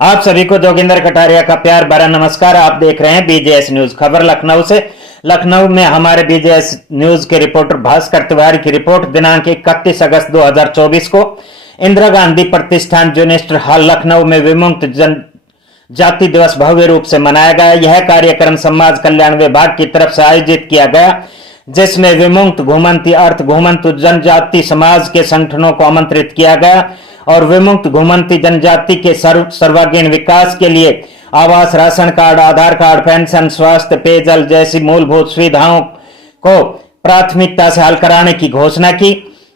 आप सभी को जोगिंदर कटारिया का प्यार भरा नमस्कार। आप देख रहे हैं बीजेएस न्यूज। खबर लखनऊ से। लखनऊ में हमारे बीजेएस न्यूज के रिपोर्टर भास्कर तिवारी की रिपोर्ट। दिनांक 31 अगस्त 2024 को इंदिरा गांधी प्रतिष्ठान जूनियर हॉल लखनऊ में विमुक्त जनजाति दिवस भव्य रूप से मनाया गया। यह कार्यक्रम समाज कल्याण विभाग की तरफ से आयोजित किया गया, जिसमें विमुक्त घुमंती अर्थ घुमंतु जनजाति समाज के संगठनों को आमंत्रित किया गया और विमुक्त घुमंती जनजाति के सर्वांगीण विकास के लिए आवास, राशन कार्ड, आधार कार्ड, पेंशन, स्वास्थ्य, पेयजल जैसी मूलभूत सुविधाओं को प्राथमिकता से हल कराने की घोषणा की।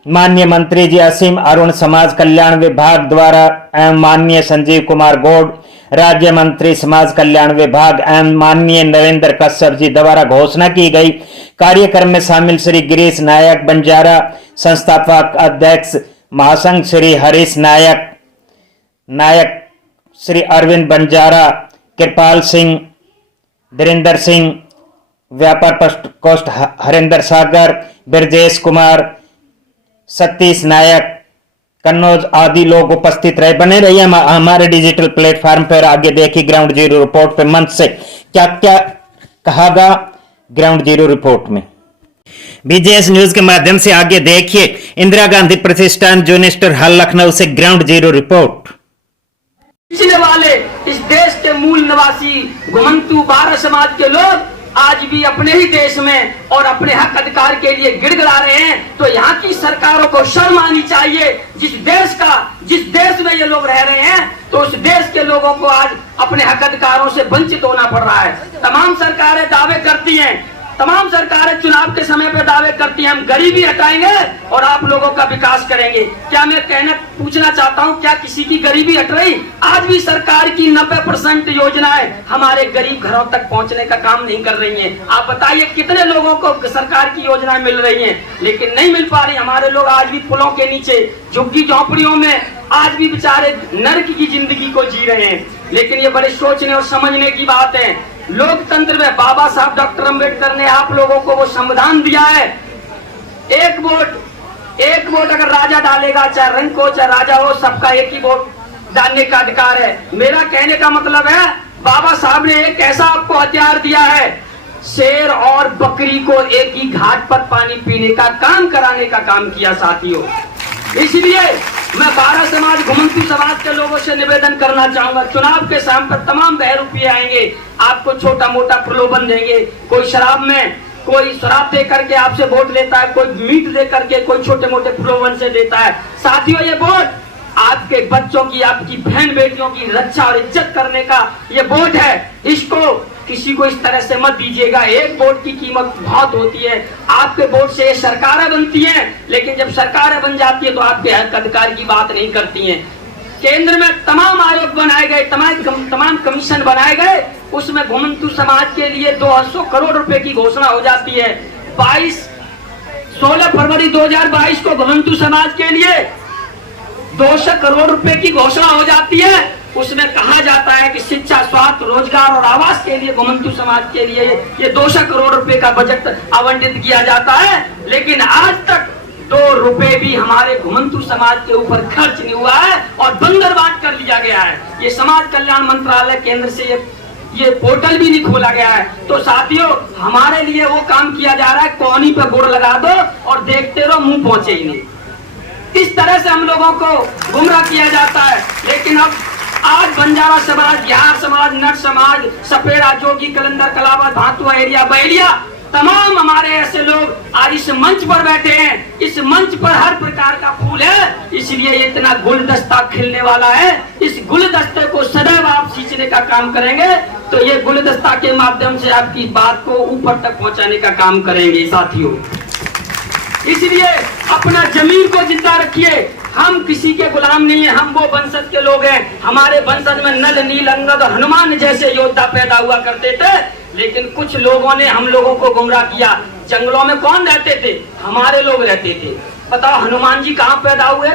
माननीय मंत्री जी असीम अरुण समाज कल्याण विभाग द्वारा एवं माननीय संजीव कुमार गौड़ राज्य मंत्री समाज कल्याण विभाग एवं माननीय नरेंद्र कश्यप जी द्वारा घोषणा की गई। कार्यक्रम में शामिल श्री गिरीश नायक बंजारा, संस्थापक अध्यक्ष महासंघ श्री हरीश नायक, श्री अरविंद बंजारा, कृपाल सिंह, धीरेन्द्र सिंह, व्यापार प्रकोष्ठ हरिंदर सागर, ब्रजेश कुमार, सतीश नायक, कन्नौज आदि लोग उपस्थित रहे। बने रहिए हमारे डिजिटल प्लेटफॉर्म पर। आगे देखिए ग्राउंड जीरो रिपोर्ट पे मंच से क्या क्या कहा गया ग्राउंड जीरो रिपोर्ट में। बीजेएस न्यूज के माध्यम से आगे देखिए इंदिरा गांधी प्रतिष्ठान जूनियर हॉल लखनऊ से ग्राउंड जीरो रिपोर्ट। पिछले वाले इस देश के मूल निवासी घुमंतु बारह समाज के लोग आज भी अपने ही देश में और अपने हक अधिकार के लिए गिड़गिड़ा रहे हैं, तो यहाँ की सरकारों को शर्म आनी चाहिए। जिस देश में ये लोग रह रहे हैं, तो उस देश के लोगों को आज अपने हक अधिकारों से वंचित होना पड़ रहा है। तमाम सरकारें दावे करती हैं, तमाम सरकारें चुनाव के समय पर दावे करती हैं, हम गरीबी हटाएंगे और आप लोगों का विकास करेंगे। क्या मैं पूछना चाहता हूं, क्या किसी की गरीबी हट रही? आज भी सरकार की 90% योजनाएं हमारे गरीब घरों तक पहुंचने का काम नहीं कर रही हैं। आप बताइए कितने लोगों को सरकार की योजनाएं मिल रही हैं, लेकिन नहीं मिल पा रही। हमारे लोग आज भी पुलों के नीचे, झुग्गी झोंपड़ियों में आज भी बेचारे नर्क की जिंदगी को जी रहे हैं। लेकिन ये बड़े सोचने और समझने की बात है। लोकतंत्र में बाबा साहब डॉक्टर अंबेडकर ने आप लोगों को वो संविधान दिया है, एक वोट अगर राजा डालेगा, चाहे रंग को चाहे राजा हो, सबका एक ही वोट डालने का अधिकार है। मेरा कहने का मतलब है, बाबा साहब ने एक ऐसा आपको हथियार दिया है, शेर और बकरी को एक ही घाट पर पानी पीने का काम कराने का काम किया साथियों। इसलिए मैं बारह समाज घुमंतु समाज के लोगों से निवेदन करना चाहूंगा, चुनाव के शाम पर तमाम बहरूपिये आएंगे, आपको छोटा मोटा प्रलोभन देंगे। कोई शराब दे करके आपसे वोट लेता है, कोई मीट दे करके, कोई छोटे मोटे प्रलोभन से देता है। साथियों, ये वोट आपके बच्चों की, आपकी बहन बेटियों की रक्षा और इज्जत करने का ये वोट है। इसको किसी को इस तरह से मत दीजिएगा। एक वोट की कीमत बहुत होती है। आपके वोट से सरकारें बनती हैं, लेकिन जब सरकारें बन जाती है तो आपके हक अधिकार की बात नहीं करती हैं। केंद्र में तमाम आयोग बनाए गए, तमाम कमीशन बनाए गए, उसमें घुमंतु समाज के लिए 200 करोड़ रुपए की घोषणा हो जाती है। 16 फरवरी 2022 को घुमंतु समाज के लिए 200 करोड़ रुपए की घोषणा हो जाती है। उसमें कहा जाता है कि शिक्षा, स्वास्थ्य, रोजगार और आवास के लिए घुमंतु समाज के लिए ये 200 करोड़ रुपए का बजट आवंटित किया जाता है, लेकिन आज तक 2 रुपए भी हमारे घुमंतु समाज के ऊपर खर्च नहीं हुआ है और बंदरबाट कर लिया गया है। ये समाज कल्याण मंत्रालय केंद्र से ये पोर्टल भी नहीं खोला गया है। तो साथियों, हमारे लिए वो काम किया जा रहा है, कोहनी पे गुड़ लगा दो और देखते रहो, मुंह पहुंचे ही नहीं। इस तरह से हम लोगों को गुमराह किया जाता है। लेकिन अब आज बंजारा समाज, बिहार समाज, नट समाज, सपेरा, जोगी, कलंदर, कलावा, भातुआ, एरिया, बहेलिया, तमाम हमारे ऐसे लोग आज इस मंच पर बैठे हैं। इस मंच पर हर प्रकार का फूल है, इसलिए इतना गुलदस्ता खिलने वाला है। इस गुलदस्ते को सदैव आप सींचने का काम करेंगे, तो ये गुलदस्ता के माध्यम से आपकी बात को ऊपर तक पहुंचाने का काम करेंगे साथियों। इसलिए अपना जमीन को जिंदा रखिए। हम किसी के गुलाम नहीं है, हम वो वंशज के लोग हैं। हमारे वंशज में नल, नील, अंगद और हनुमान जैसे योद्धा पैदा हुआ करते थे, लेकिन कुछ लोगों ने हम लोगों को गुमराह किया। जंगलों में कौन रहते थे? हमारे लोग रहते थे। बताओ हनुमान जी कहाँ पैदा हुए?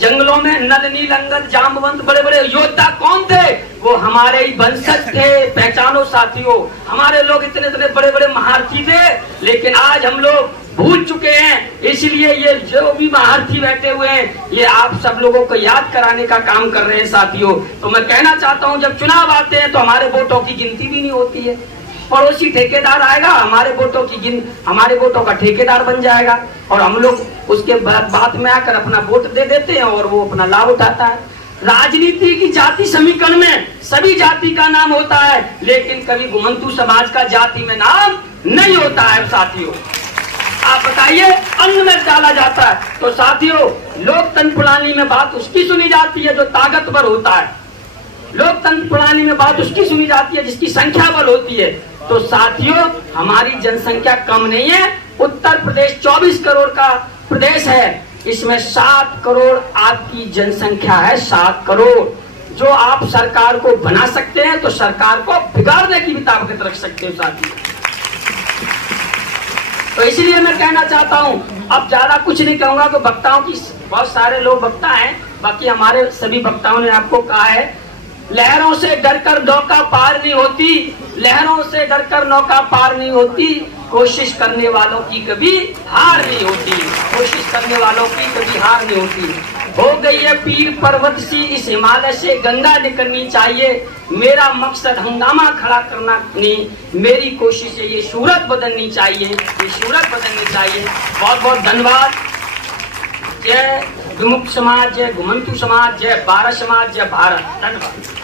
जंगलों में। नल, नील, अंगद, जाम्बवंत बड़े बड़े योद्धा कौन थे? वो हमारे ही वंशज थे। पहचानो साथियों, हमारे लोग इतने बड़े बड़े महारथी थे, लेकिन आज हम लोग भूल चुके हैं। इसलिए ये जो भी महारथी बैठे हुए हैं, ये आप सब लोगों को याद कराने का काम कर रहे हैं साथियों। तो मैं कहना चाहता हूं, जब चुनाव आते हैं तो हमारे वोटों की गिनती भी नहीं होती है। पड़ोसी ठेकेदार आएगा, हमारे वोटों का ठेकेदार बन जाएगा और हम लोग उसके बाद में आकर अपना वोट दे देते हैं और वो अपना लाभ उठाता है। राजनीति की जाति समीकरण में सभी जाति का नाम होता है, लेकिन कभी घुमंतू समाज का जाति में नाम नहीं होता है साथियों। आप बताइए, अन्न में डाला जाता है तो साथियों, लोकतंत्र प्रणाली में बात उसकी सुनी जाती है जो ताकतवर होता है। लोकतंत्र प्रणाली में बात उसकी सुनी जाती है जिसकी संख्या बल होती है। तो साथियों, हमारी जनसंख्या कम नहीं है। उत्तर प्रदेश 24 करोड़ का प्रदेश है, इसमें 7 करोड़ आपकी जनसंख्या है, 7 करोड़, जो आप सरकार को बना सकते हैं तो सरकार को बिगाड़ने की भी ताकत रख सकते हैं साथियों। तो इसलिए मैं कहना चाहता हूं, अब ज्यादा कुछ नहीं कहूंगा कि वक्ताओं की बहुत सारे लोग वक्ता हैं, बाकी हमारे सभी वक्ताओं ने आपको कहा है, लहरों से डरकर नौका पार नहीं होती, लहरों से डरकर नौका पार नहीं होती, कोशिश करने वालों की कभी हार नहीं होती, कोशिश करने वालों की कभी हार नहीं होती। हो गई है पीर पर्वत सी, इस हिमालय से गंगा निकलनी चाहिए, मेरा मकसद हंगामा खड़ा करना नहीं, मेरी कोशिश है ये सूरत बदलनी चाहिए, ये सूरत बदलनी चाहिए। बहुत बहुत धन्यवाद। जय विमुक्त समाज, जय घुमंतू समाज, जय बारह समाज, जय भारत। धन्यवाद।